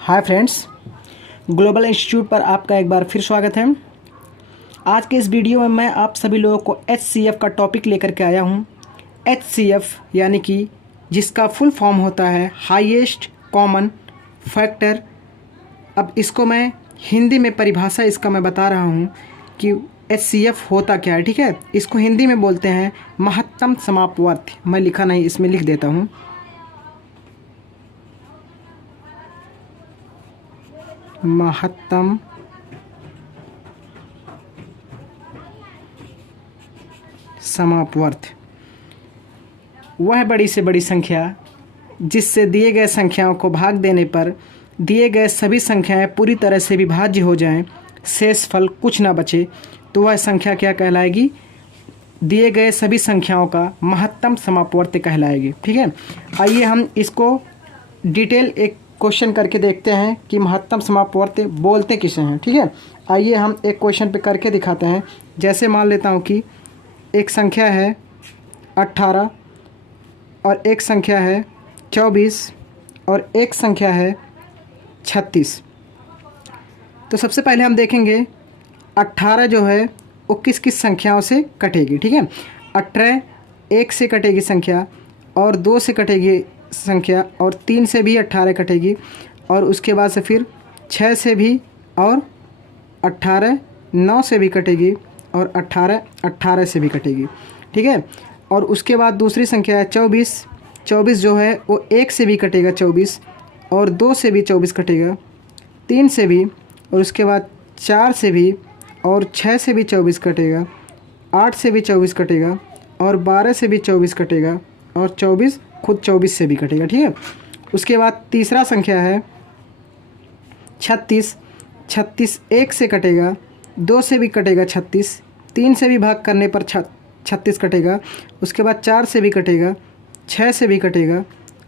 Hi friends, global institute पर आपका एक बार फिर स्वागत है। आज के इस वीडियो में मैं आप सभी लोगों को HCF का टॉपिक लेकर के आया हूँ। HCF यानी कि जिसका फुल फॉर्म होता है हाईएस्ट कॉमन फैक्टर। अब इसको मैं हिंदी में परिभाषा इसका मैं बता रहा हूँ कि HCF होता क्या है। ठीक है, इसको हिंदी में बोलते हैं महत्तम समापवर्ती। मैं लिखा नहीं, इसमें लिख देता हूँ। महत्तम समापवर्त वह बड़ी से बड़ी संख्या जिससे दिए गए संख्याओं को भाग देने पर दिए गए सभी संख्याएं पूरी तरह से विभाज्य हो जाएं, शेष फल कुछ ना बचे, तो वह संख्या क्या कहलाएगी? दिए गए सभी संख्याओं का महत्तम समापवर्त कहलाएगी। ठीक है, आइए हम इसको डिटेल एक क्वेश्चन करके देखते हैं कि महत्तम समापवर्त बोलते किसे हैं। ठीक है, आइए हम एक क्वेश्चन पे करके दिखाते हैं। जैसे मान लेता हूँ कि एक संख्या है 18 और एक संख्या है 24 और एक संख्या है 36। तो सबसे पहले हम देखेंगे 18 जो है वो किस किस संख्याओं से कटेगी। ठीक है, 18 1 से कटेगी संख्या, और 2 से कटेगी संख्या, और 3 से भी 18 कटेगी, और उसके बाद से फिर 6 से भी, और 18 9 से भी कटेगी, और 18 से भी कटेगी। ठीक है, और उसके बाद दूसरी संख्या है 24। 24 जो है वो 1 से भी कटेगा 24, और 2 से भी 24 कटेगा, 3 से भी, और उसके बाद 4 से भी, और 6 से भी 24 कटेगा, 8 से भी 24 कटेगा, और 12 से भी 24 कटेगा, और 24 खुद 24 से भी कटेगा। ठीक है, उसके बाद तीसरा संख्या है 36। 36 1 से कटेगा, 2 से भी कटेगा 36, 3 से भी भाग करने पर 36 कटेगा, उसके बाद 4 से भी कटेगा, 6 से भी कटेगा,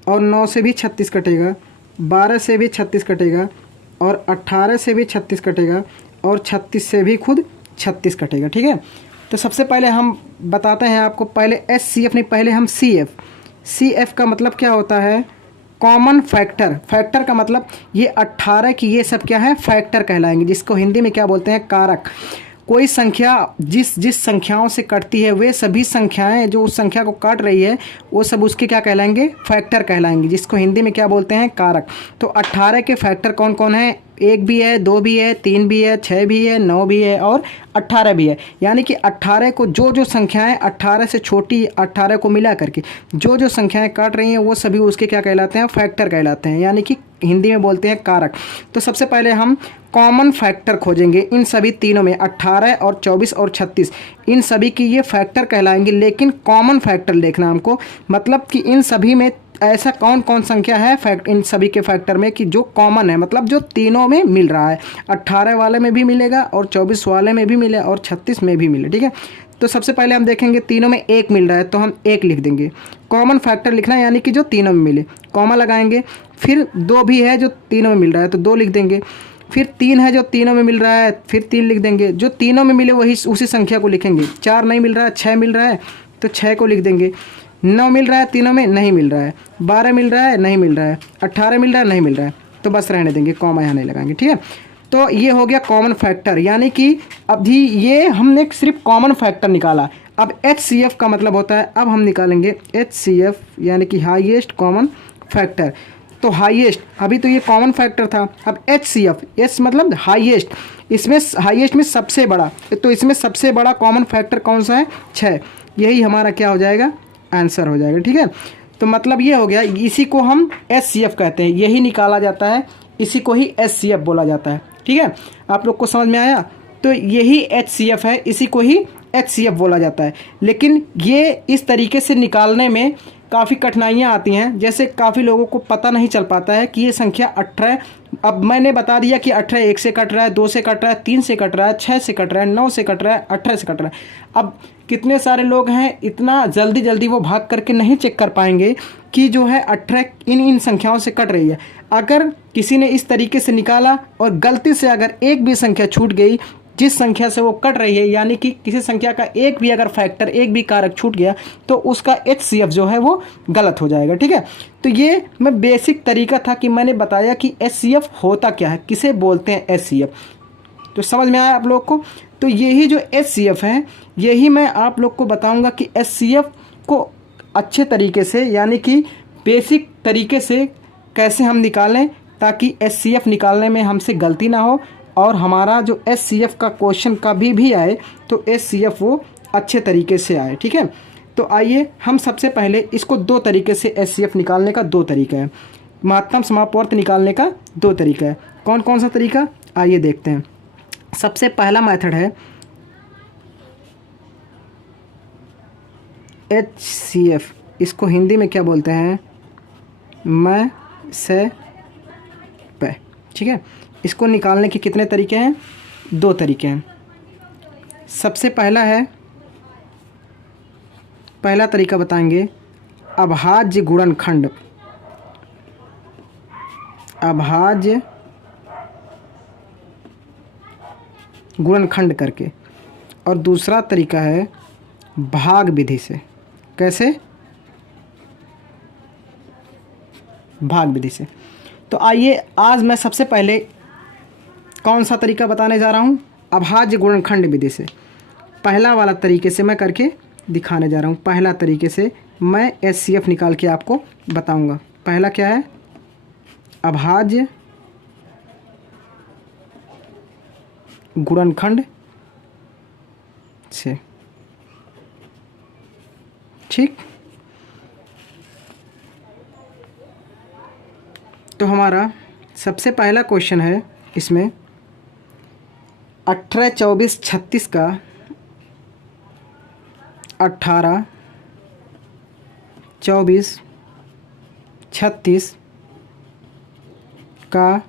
और 9 से भी 36 कटेगा, 12 से भी 36 कटेगा, और 18 से भी 36 कटेगा, और 36 से भी खुद 36 कटेगा। ठीक है, तो सबसे पहले हम बताते हैं आपको, पहले HCF नहीं, पहले हम CF का मतलब क्या होता है? Common factor. फैक्टर का मतलब ये 18 की ये सब क्या है? फैक्टर कहलाएंगे, जिसको हिंदी में क्या बोलते हैं? कारक। कोई संख्या जिस संख्याओं से कटती है वे सभी संख्याएं जो उस संख्या को काट रही है वो सब उसके क्या कहलाएंगे? फैक्टर कहलाएंगे, जिसको हिंदी में क्या बोलते हैं? कारक। तो 18 के फैक्टर कौन कौन है? 1 भी है, 2 भी है, 3 भी है, 6 भी है, 9 भी है, और 18 भी है। यानी कि 18 को जो संख्याएं 18 से छोटी 18 को मिला करके जो संख्याएं काट रही हैं वो सभी उसके क्या कहलाते हैं? फैक्टर कहलाते हैं, यानी कि हिंदी में बोलते हैं कारक। तो सबसे पहले हम कॉमन फैक्टर खोजेंगे इन सभी तीनों में, 18 और 24 और 36, इन सभी की ये फैक्टर कहलाएंगे। लेकिन कॉमन फैक्टर देखना हमको, मतलब कि इन सभी में ऐसा कौन कौन संख्या है इन सभी के फैक्टर में कि जो कॉमन है, मतलब जो तीनों में मिल रहा है। 18 वाले में भी मिलेगा, और 24 वाले में भी मिले, और 36 में भी मिले। ठीक है, तो सबसे पहले हम देखेंगे तीनों में 1 मिल रहा है तो हम 1 लिख देंगे। कॉमन फैक्टर लिखना है, यानी कि जो तीनों में मिले, कॉमा लगाएंगे। फिर 2 भी है जो तीनों में मिल रहा है तो 2 लिख देंगे। फिर 3 है जो तीनों में मिल रहा है, फिर 3 लिख देंगे। जो तीनों में मिले वही उसी संख्या को लिखेंगे। 4 नहीं मिल रहा है, 6 मिल रहा है तो 6 को लिख देंगे। 9 मिल रहा है तीनों में, नहीं मिल रहा है। 12 मिल रहा है, नहीं मिल रहा है। 18 मिल रहा है, नहीं मिल रहा है, तो बस रहने देंगे, कॉमा यहाँ नहीं लगाएंगे। ठीक है, तो ये हो गया कॉमन फैक्टर, यानी कि अभी ये हमने सिर्फ कॉमन फैक्टर निकाला। अब HCF का मतलब होता है, अब हम निकालेंगे HCF यानी कि हाईएस्ट कॉमन फैक्टर। तो हाईएस्ट, अभी तो ये कॉमन फैक्टर था, अब HCF, एच मतलब हाईएस्ट, इसमें हाईएस्ट में सबसे बड़ा, तो इसमें सबसे बड़ा कॉमन फैक्टर कौन सा है? 6। यही हमारा क्या हो जाएगा? आंसर हो जाएगा। ठीक है, तो मतलब ये हो गया, इसी को हम HCF कहते हैं, यही निकाला जाता है, इसी को ही HCF बोला जाता है। ठीक है, आप लोग को समझ में आया? तो यही HCF है, इसी को ही HCF बोला जाता है। लेकिन ये इस तरीके से निकालने में काफ़ी कठिनाइयाँ आती हैं, जैसे काफ़ी लोगों को पता नहीं चल पाता है कि ये संख्या 18, अब मैंने बता दिया कि 18 1 से कट रहा है, 2 से कट रहा है, 3 से कट रहा है, 6 से कट रहा है, 9 से कट रहा है, 18 से कट रहा है। अब कितने सारे लोग हैं, इतना जल्दी वो भाग करके नहीं चेक कर पाएंगे कि जो है 18 इन संख्याओं से कट रही है। अगर किसी ने इस तरीके से निकाला और गलती से अगर एक भी संख्या छूट गई जिस संख्या से वो कट रही है, यानी कि किसी संख्या का एक भी अगर फैक्टर, एक भी कारक छूट गया तो उसका HCF जो है वो गलत हो जाएगा। ठीक है, तो ये मैं बेसिक तरीका था कि मैंने बताया कि HCF होता क्या है, किसे बोलते हैं HCF। तो समझ में आया आप लोग को। तो यही जो HCF है, यही मैं आप लोग को बताऊंगा कि HCF को अच्छे तरीके से, यानी कि बेसिक तरीके से कैसे हम निकालें, ताकि HCF निकालने में हमसे गलती ना हो, और हमारा जो HCF का क्वेश्चन कभी भी आए तो HCF वो अच्छे तरीके से आए। ठीक है, तो आइए हम सबसे पहले इसको दो तरीके से HCF निकालने का दो तरीका है, महत्तम समापवर्त निकालने का दो तरीका है। कौन कौन सा तरीका, आइए देखते हैं। सबसे पहला मेथड है HCF, इसको हिंदी में क्या बोलते हैं, मैं से पे। ठीक है, इसको निकालने के कितने तरीके हैं, दो तरीके हैं। सबसे पहला है, पहला तरीका बताएंगे अभाज्य गुणनखंड, अभाज्य गुणनखंड करके, और दूसरा तरीका है भाग विधि से। कैसे, भाग विधि से। तो आइए आज मैं सबसे पहले कौन सा तरीका बताने जा रहा हूँ, अभाज्य गुणनखंड विधि से। पहला वाला तरीके से मैं करके दिखाने जा रहा हूँ। पहला तरीके से मैं HCF निकाल के आपको बताऊंगा। पहला क्या है, अभाज्य गुणनखंड से। ठीक, तो हमारा सबसे पहला क्वेश्चन है इसमें 18, 24, 36 का 18, 24, 36 का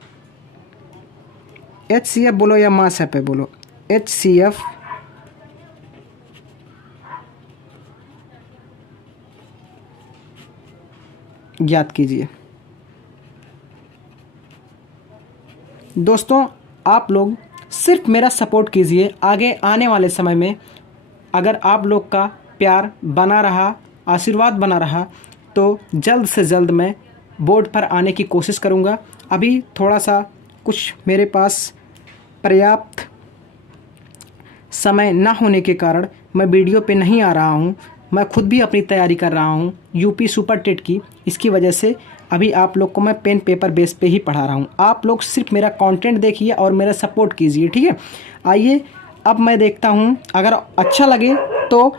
HCF बोलो या मास है पे बोलो, HCF ज्ञात कीजिए। दोस्तों आप लोग सिर्फ मेरा सपोर्ट कीजिए। आगे आने वाले समय में अगर आप लोग का प्यार बना रहा, आशीर्वाद बना रहा, तो जल्द से जल्द मैं बोर्ड पर आने की कोशिश करूँगा। अभी थोड़ा सा कुछ मेरे पास पर्याप्त समय ना होने के कारण मैं वीडियो पे नहीं आ रहा हूँ। मैं खुद भी अपनी तैयारी कर रहा हूँ यूपी सुपर टेट की, इसकी वजह से अभी आप लोग को मैं पेन पेपर बेस पे ही पढ़ा रहा हूँ। आप लोग सिर्फ मेरा कंटेंट देखिए और मेरा सपोर्ट कीजिए। ठीक है, आइए अब मैं देखता हूँ, अगर अच्छा लगे तो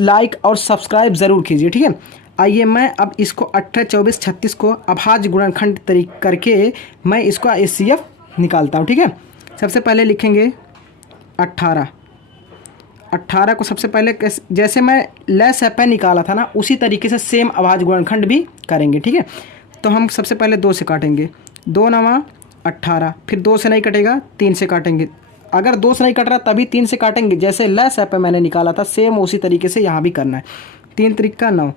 लाइक और सब्सक्राइब ज़रूर कीजिए। ठीक है, आइए मैं अब इसको 18, 24, 36 को अभाज्य गुणनखंड तरीके करके मैं इसको HCF निकालता हूँ। ठीक है, सबसे पहले लिखेंगे 18 को सबसे पहले जैसे मैं लेस एपे निकाला था ना, उसी तरीके से सेम अभाज्य गुणनखंड भी करेंगे। ठीक है, तो हम सबसे पहले 2 से काटेंगे, 2 9 18, फिर 2 से नहीं कटेगा 3 से काटेंगे। अगर 2 से नहीं कट रहा तभी 3 से काटेंगे, जैसे लेस एपे मैंने निकाला था सेम उसी तरीके से यहाँ भी करना है। 3 त्रिका 9,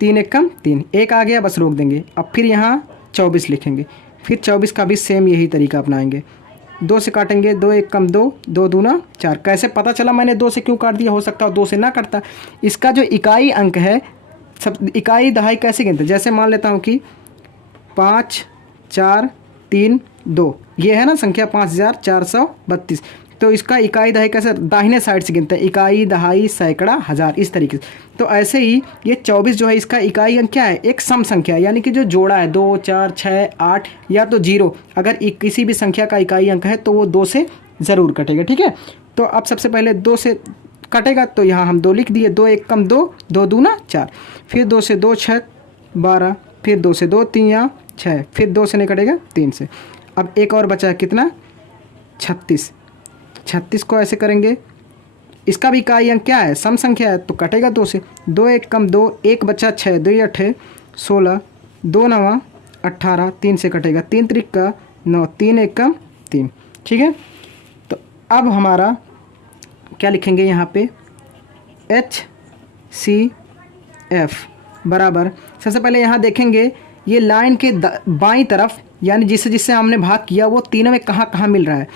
3 1 कम 3, 1 आ गया बस रोक देंगे। अब फिर यहाँ 24 लिखेंगे, फिर 24 का भी सेम यही तरीका अपनाएंगे। 2 से काटेंगे, 2 1 कम 2, 2 दूना 4। कैसे पता चला मैंने 2 से क्यों काट दिया, हो सकता है 2 से ना कटता। इसका जो इकाई अंक है, सब इकाई दहाई कैसे गिनते हैं, जैसे मान लेता हूँ कि 5 4 3 2, ये है ना संख्या 5432, तो इसका इकाई दहाई कैसे दाहिने साइड से गिनते हैं, इकाई दहाई सैकड़ा हज़ार, इस तरीके से। तो ऐसे ही ये 24 जो है इसका इकाई अंक क्या है, एक सम संख्या है, यानी कि जो जोड़ा है 2 4 6 8 या तो 0, अगर किसी भी संख्या का इकाई अंक है तो वो 2 से ज़रूर कटेगा। ठीक है, तो अब सबसे पहले 2 से कटेगा तो यहाँ हम 2 लिख दिए, 2 1 कम 2, 2 दूना 4, फिर 2 से 2 6 12, फिर 2 से 2 3 या 6, फिर 2 से नहीं कटेगा 3 से। अब एक और बचा है कितना, 36 को ऐसे करेंगे, इसका भी इकाई अंक क्या है, सम संख्या है, तो कटेगा 2 से। 2 1 कम 2, 1 बचा 6, 2 8 16, 2 9 18, 3 से कटेगा, 3 त्रिका 9, 3 1 कम 3। ठीक है, तो अब हमारा क्या लिखेंगे यहाँ पे, HCF बराबर, सबसे पहले यहाँ देखेंगे ये लाइन के बाईं तरफ, यानी जिससे जिससे हमने भाग किया वो तीनों में कहाँ कहाँ मिल रहा है,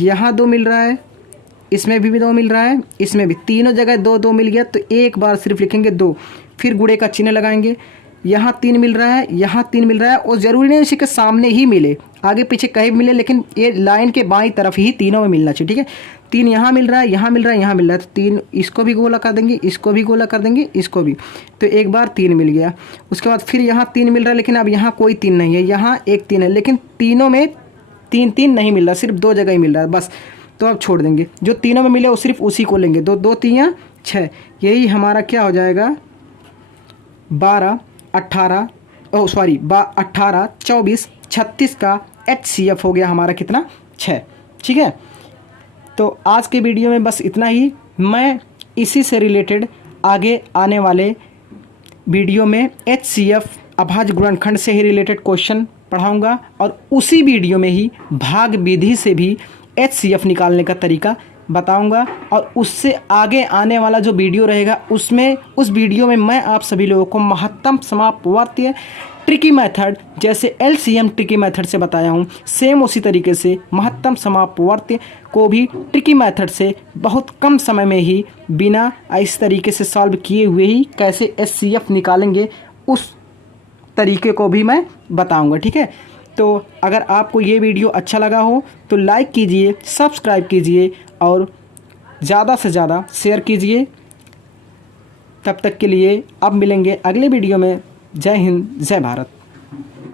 यहाँ 2 मिल रहा है, इसमें भी 2 मिल रहा है, इसमें भी, तीनों जगह 2 2 मिल गया तो एक बार सिर्फ लिखेंगे 2, फिर गुणे का चिन्ह लगाएंगे। यहाँ 3 मिल रहा है, यहाँ 3 मिल रहा है, और ज़रूरी नहीं उसी के सामने ही मिले, आगे पीछे कहीं भी मिले, लेकिन ये लाइन के बाईं तरफ ही तीनों में मिलना चाहिए। ठीक है, 3 यहाँ मिल रहा है, यहाँ मिल रहा है, यहाँ मिल रहा है, तो 3 इसको भी गोला कर देंगे, इसको भी गोला कर देंगे, इसको भी, तो एक बार 3 मिल गया। उसके बाद फिर यहाँ 3 मिल रहा है, लेकिन अब यहाँ कोई 3 नहीं है, यहाँ एक 3 है, लेकिन तीनों में 3 3 नहीं मिल रहा, सिर्फ 2 जगह ही मिल रहा है बस। तो अब छोड़ देंगे, जो तीनों में मिले वो सिर्फ उसी को लेंगे, 2 2 3 6, यही हमारा क्या हो जाएगा, 12 18 18 24 36 का HCF हो गया हमारा कितना, 6। ठीक है, तो आज के वीडियो में बस इतना ही। मैं इसी से रिलेटेड आगे आने वाले वीडियो में HCF अभाज्य गुणनखंड से ही रिलेटेड क्वेश्चन पढ़ाऊंगा, और उसी वीडियो में ही भाग विधि से भी HCF निकालने का तरीका बताऊंगा। और उससे आगे आने वाला जो वीडियो रहेगा उसमें, उस वीडियो में मैं आप सभी लोगों को महत्तम समापवर्ती ट्रिकी मेथड, जैसे LCM ट्रिकी मेथड से बताया हूँ, सेम उसी तरीके से महत्तम समापवर्ती को भी ट्रिकी मेथड से बहुत कम समय में ही बिना इस तरीके से सॉल्व किए हुए ही कैसे HCF निकालेंगे, उस तरीके को भी मैं बताऊंगा। ठीक है, तो अगर आपको ये वीडियो अच्छा लगा हो तो लाइक कीजिए, सब्सक्राइब कीजिए और ज़्यादा से ज़्यादा शेयर कीजिए। तब तक के लिए अब मिलेंगे अगले वीडियो में। जय हिंद, जय भारत।